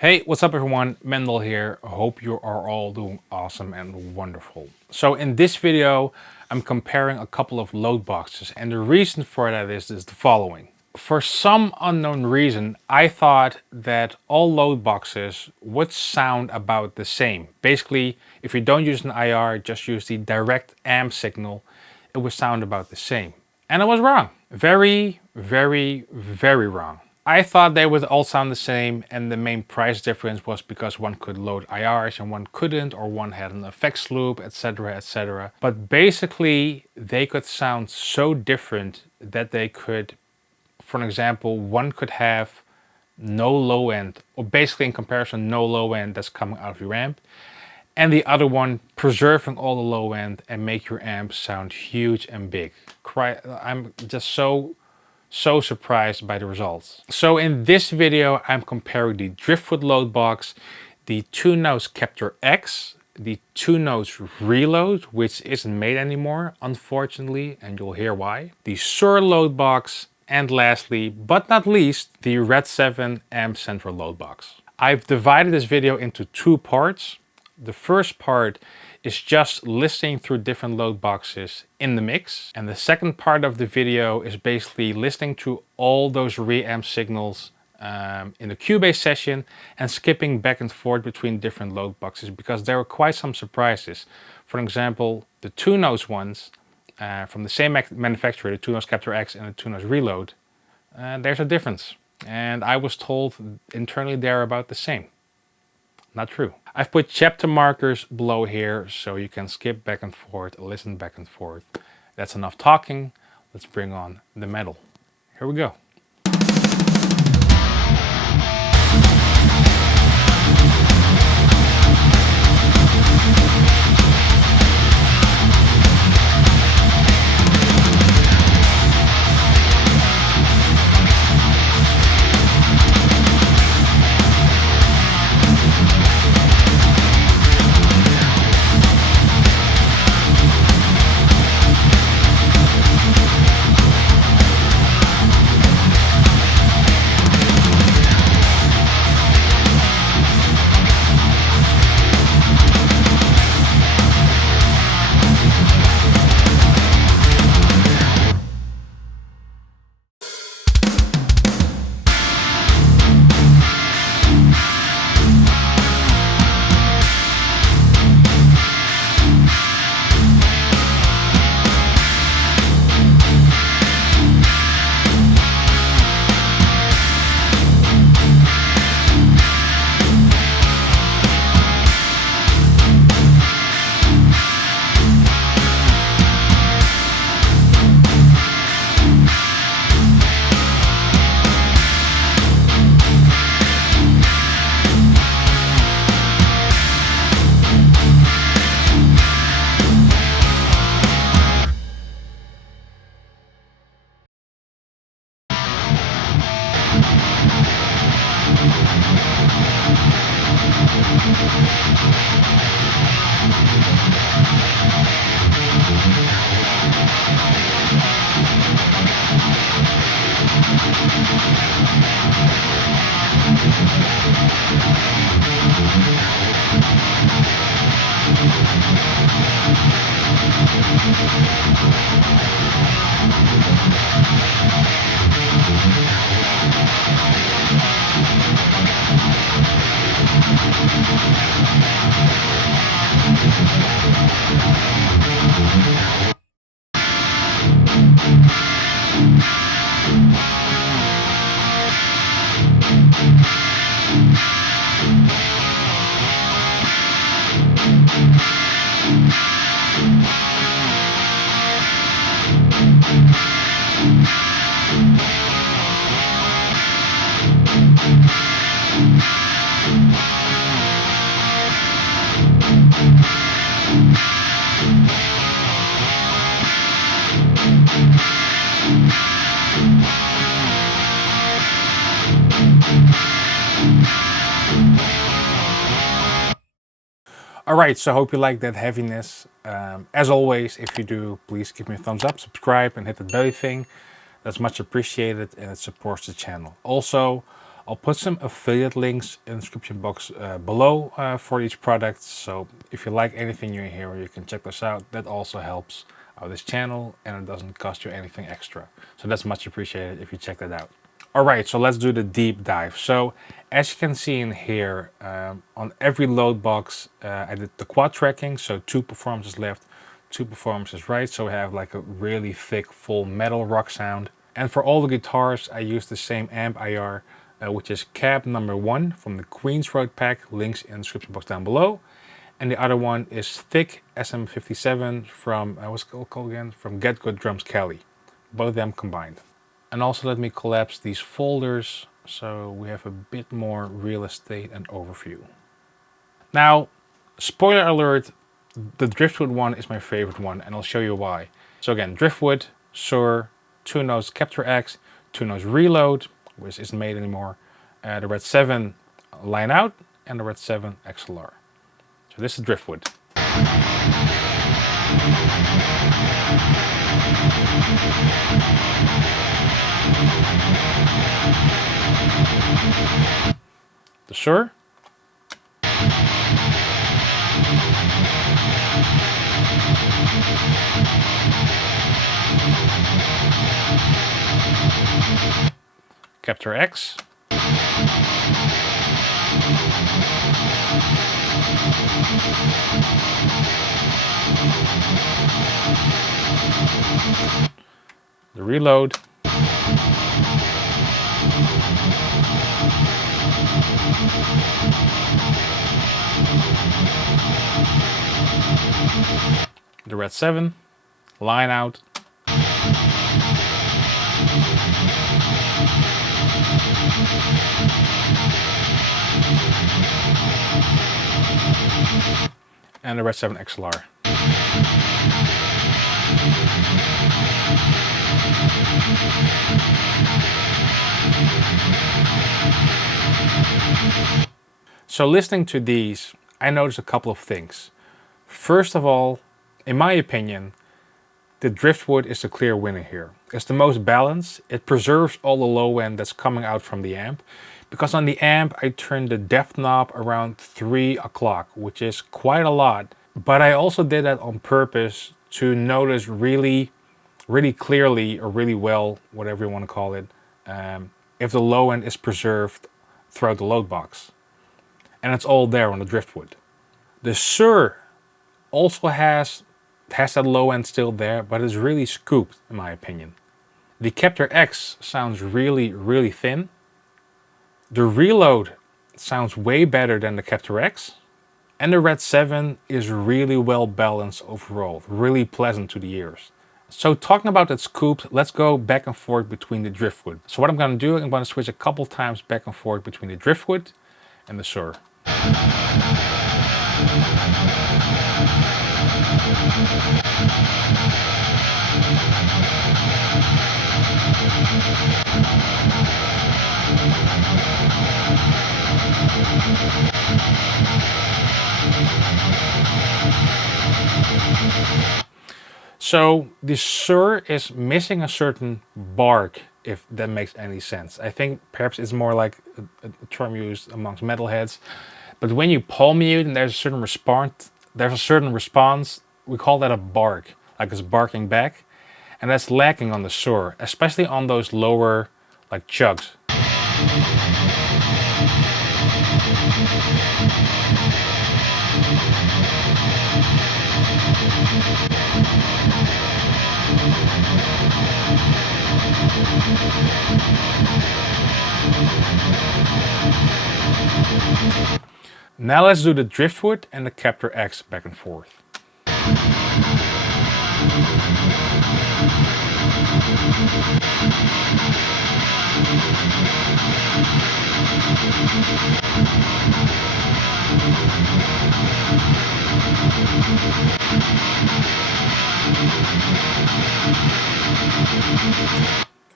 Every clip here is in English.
Hey, what's up everyone? Mendel here. I hope you are all doing awesome and wonderful. So in this video, I'm comparing a couple of load boxes, and the reason for that is the following. For some unknown reason, I thought that all load boxes would sound about the same. Basically, if you don't use an IR, just use the direct amp signal, it would sound about the same. And I was wrong. Very, very, very wrong. I thought they would all sound the same, and the main price difference was because one could load IRs and one couldn't, or one had an effects loop, etc, etc. But basically they could sound so different that they could, for an example, one could have no low end, or basically in comparison no low end that's coming out of your amp, and the other one preserving all the low end and make your amp sound huge and big. I'm just so surprised by the results. So in this video, I'm comparing the Driftwood Loadbox, the Tonex Captor X, the Tonex Reload, which isn't made anymore, unfortunately, and you'll hear why, the Suhr Loadbox, and lastly, but not least, the Redseven Amp Central Loadbox. I've divided this video into two parts. The first part is just listening through different load boxes in the mix. And the second part of the video is basically listening to all those reamp signals in the Cubase session and skipping back and forth between different load boxes, because there were quite some surprises. For example, the Tonex ones from the same manufacturer, the Tonex Captor X and the Tonex Reload, there's a difference. And I was told internally they're about the same. Not true. I've put chapter markers below here so you can skip back and forth, listen back and forth. That's enough talking. Let's bring on the metal. Here we go. Alright, so I hope you like that heaviness. As always, if you do, please give me a thumbs up, subscribe and hit the belly thing. That's much appreciated and it supports the channel. Also, I'll put some affiliate links in the description box below for each product. So if you like anything you hear, you can check this out. That also helps out this channel and it doesn't cost you anything extra. So that's much appreciated if you check that out. Alright, so let's do the deep dive. So as you can see in here, on every Loadbox I did the quad tracking, so 2 performances left, 2 performances right, so we have like a really thick full metal rock sound. And for all the guitars I use the same amp IR, which is Cab number 1 from the Queen's Road pack, links in the description box down below. And the other one is thick SM57 from, what's it called again? From Get Good Drums Kelly, both of them combined. And also let me collapse these folders so we have a bit more real estate and overview. Now, spoiler alert, the Driftwood one is my favorite one and I'll show you why. So again, Driftwood, Suhr, 2 notes Captor X, 2 notes Reload, which isn't made anymore, the Redseven Line out and the Redseven XLR. So this is Driftwood. The Suhr. Captor X. The Reload. The Redseven Line out. And the Redseven XLR. So listening to these, I noticed a couple of things. First of all, in my opinion, the Driftwood is the clear winner here. It's the most balanced. It preserves all the low end that's coming out from the amp. Because on the amp, I turned the depth knob around 3 o'clock, which is quite a lot. But I also did that on purpose to notice really clearly or really well, whatever you want to call it, if the low end is preserved throughout the Loadbox. And it's all there on the Driftwood. The Suhr also has that low end still there, but it's really scooped in my opinion. The Captor X sounds really thin. The Reload sounds way better than the Captor X. And the Redseven is really well balanced overall, really pleasant to the ears. So talking about that scooped, let's go back and forth between the Driftwood. So what I'm going to do, I'm going to switch a couple times back and forth between the Driftwood and the Suhr. So the Suhr is missing a certain bark, if that makes any sense. I think perhaps it's more like a term used amongst metalheads. But when you palm mute and there's a certain response, we call that a bark, like it's barking back. And that's lacking on the Suhr, especially on those lower like chugs. Now let's do the Driftwood and the Captor X back and forth.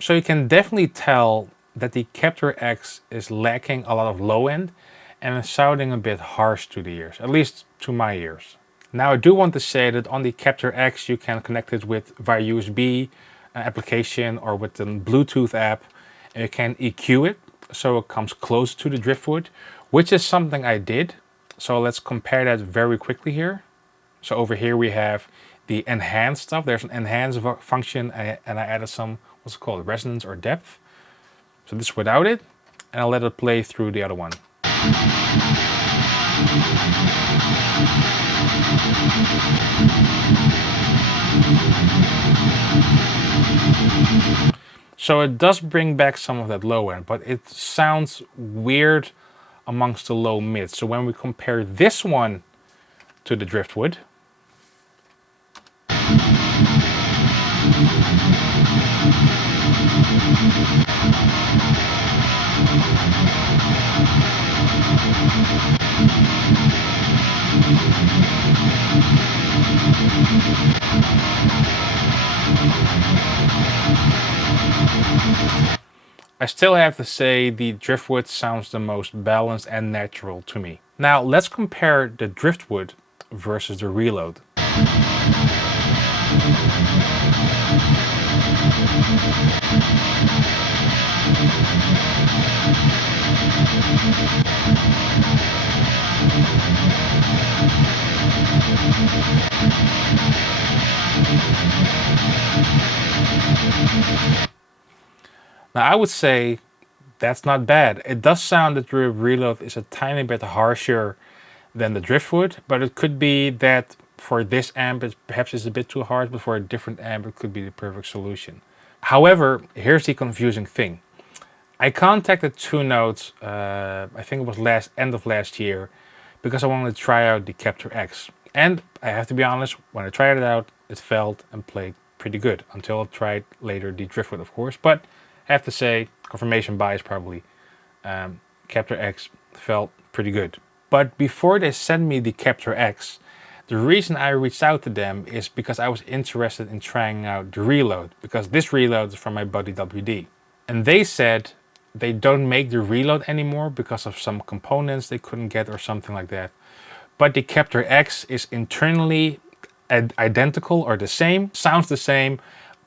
So you can definitely tell that the Captor X is lacking a lot of low end and is sounding a bit harsh to the ears, at least to my ears. Now I do want to say that on the Captor X you can connect it with via USB application or with the Bluetooth app, and you can EQ it. so it comes close to the Driftwood, which is something I did. So let's compare that very quickly here. So over here we have the enhance stuff. There's an enhance function, and I added some, what's it called, resonance or depth. So this is without it, and I'll let it play through the other one. So it does bring back some of that low end, but it sounds weird amongst the low mids. So when we compare this one to the Driftwood, I still have to say the Driftwood sounds the most balanced and natural to me. Now let's compare the Driftwood versus the Reload. Now I would say that's not bad. It does sound that the Reload is a tiny bit harsher than the Driftwood, but it could be that for this amp it perhaps is a bit too harsh, but for a different amp it could be the perfect solution. However, here's the confusing thing. I contacted Two Notes, I think it was end of last year, because I wanted to try out the Captor X. And I have to be honest, when I tried it out, it felt and played pretty good, until I tried later the Driftwood, of course. But I have to say, confirmation bias probably, Captor X felt pretty good. But before they sent me the Captor X, the reason I reached out to them is because I was interested in trying out the Reload, because this Reload is from my buddy WD. And they said they don't make the Reload anymore because of some components they couldn't get or something like that. But the Captor X is internally identical or the same, sounds the same,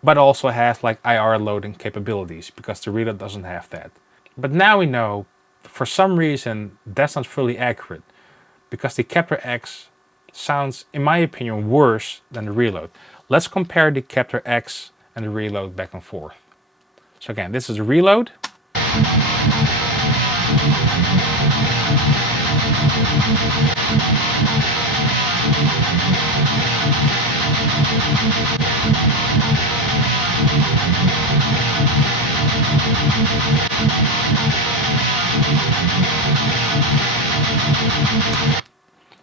but also has like IR loading capabilities, because the Reload doesn't have that. But now we know, for some reason, that's not fully accurate, because the Captor X sounds, in my opinion, worse than the Reload. Let's compare the Captor X and the Reload back and forth. So again, this is a Reload.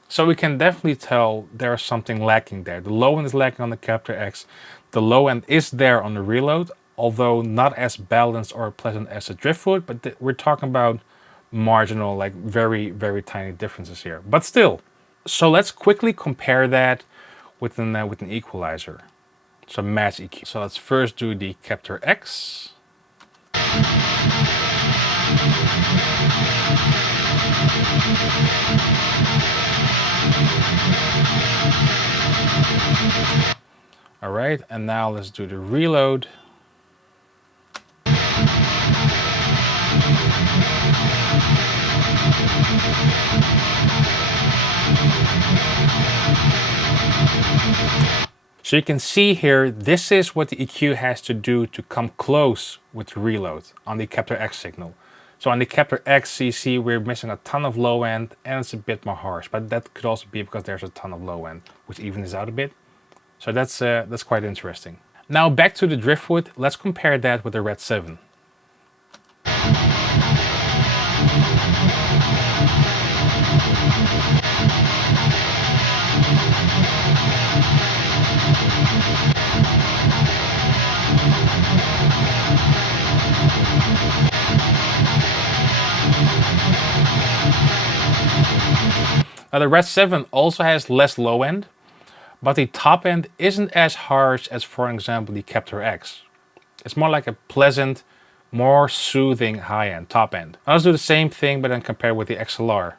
So we can definitely tell there's something lacking there. The low end is lacking on the Captor X. The low end is there on the Reload, although not as balanced or pleasant as the Driftwood, but we're talking about marginal, like very, very tiny differences here. But still, so let's quickly compare that with an equalizer. So match EQ. So let's first do the Captor X. All right, and now let's do the Reload. So you can see here, this is what the EQ has to do to come close with the Reload on the Captor X signal. So on the Captor X, you see we're missing a ton of low end and it's a bit more harsh, but that could also be because there's a ton of low end, which evens out a bit. So that's quite interesting. Now back to the Driftwood, let's compare that with the Redseven. Now the Redseven also has less low end, but the top end isn't as harsh as, for example, the Captor X. It's more like a pleasant, more soothing high end, top end. Now let's do the same thing, but then compare with the XLR.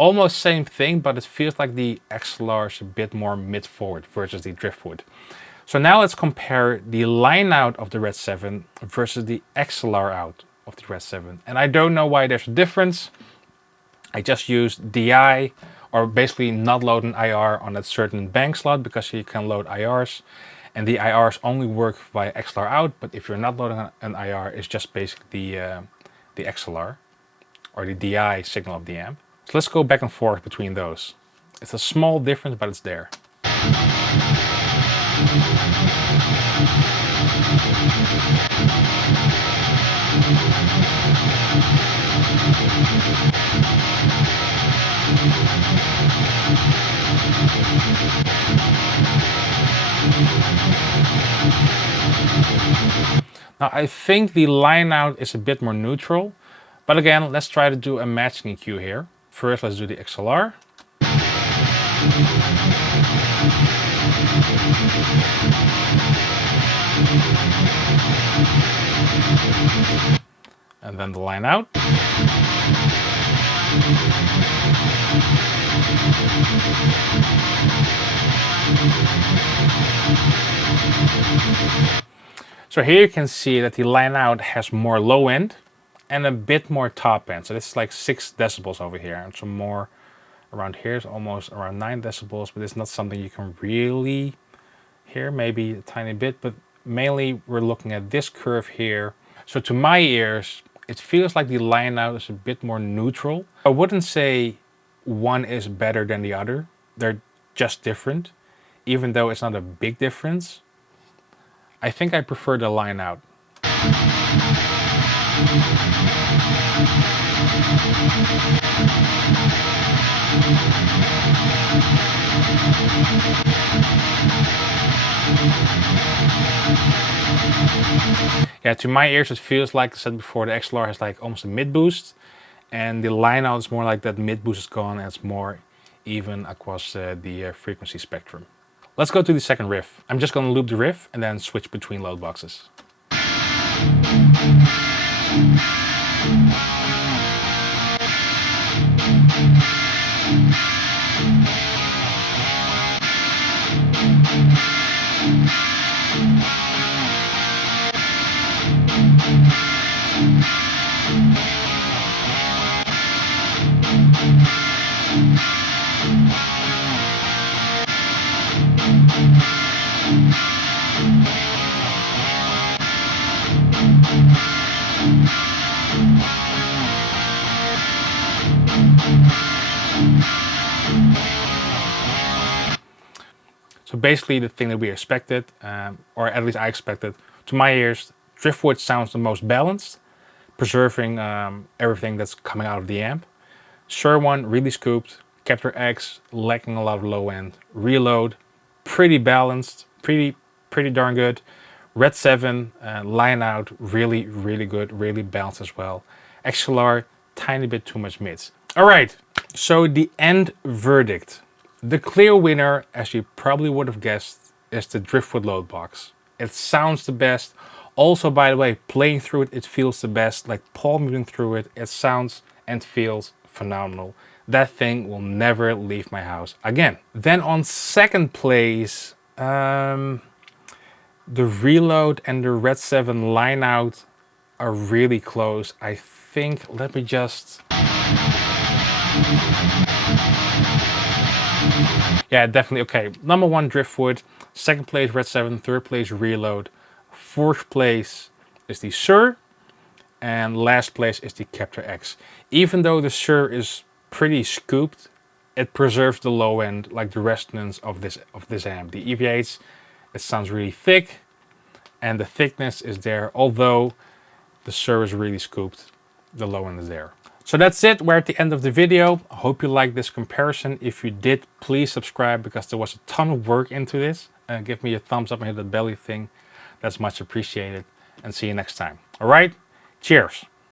almost same thing, but it feels like the XLR is a bit more mid-forward versus the Driftwood. So now let's compare the line out of the Redseven versus the XLR out of the Redseven. And I don't know why there's a difference. I just used DI, or basically not load an IR on that certain bank slot, because you can load IRs. And the IRs only work via XLR out, but if you're not loading an IR, it's just basically the XLR, or the DI signal of the amp. So let's go back and forth between those. It's a small difference, but it's there. Now I think the line out is a bit more neutral, but again, let's try to do a matching EQ here. First, let's do the XLR. And then the line out. So here you can see that the line out has more low end and a bit more top end. So this is like 6 decibels over here, and some more around here is almost around 9 decibels, but it's not something you can really hear, maybe a tiny bit, but mainly we're looking at this curve here. So to my ears, it feels like the line out is a bit more neutral. I wouldn't say one is better than the other. They're just different, even though it's not a big difference. I think I prefer the line out. Yeah, to my ears it feels like I said before, the XLR has like almost a mid boost, and the line out is more like that mid boost is gone and it's more even across the frequency spectrum. Let's go to the second riff. I'm just going to loop the riff and then switch between load boxes. So basically the thing that we expected, or at least I expected, to my ears, Driftwood sounds the most balanced, preserving everything that's coming out of the amp. Suhr one, really scooped. Captor X, lacking a lot of low end. Reload, pretty balanced, pretty darn good. Redseven, line out, really good, really balanced as well. XLR, tiny bit too much mids. Alright, so the end verdict. The clear winner, as you probably would have guessed, is the Driftwood Loadbox. It sounds the best. Also, by the way, playing through it, it feels the best. Like palm muting through it, it sounds and feels phenomenal. That thing will never leave my house again. Then on second place, the Reload and the Redseven line out are really close. I think, let me just... Yeah, definitely. Okay, number 1 Driftwood, second place Redseven, third place Reload, fourth place is the Suhr, and last place is the Captor X. Even though the Suhr is pretty scooped, it preserves the low end, like the resonance of this amp. The EVH, it sounds really thick, and the thickness is there. Although the Suhr is really scooped, the low end is there. So that's it. We're at the end of the video. I hope you liked this comparison. If you did, please subscribe, because there was a ton of work into this. Give me a thumbs up and hit the belly thing. That's much appreciated. And see you next time. All right? Cheers.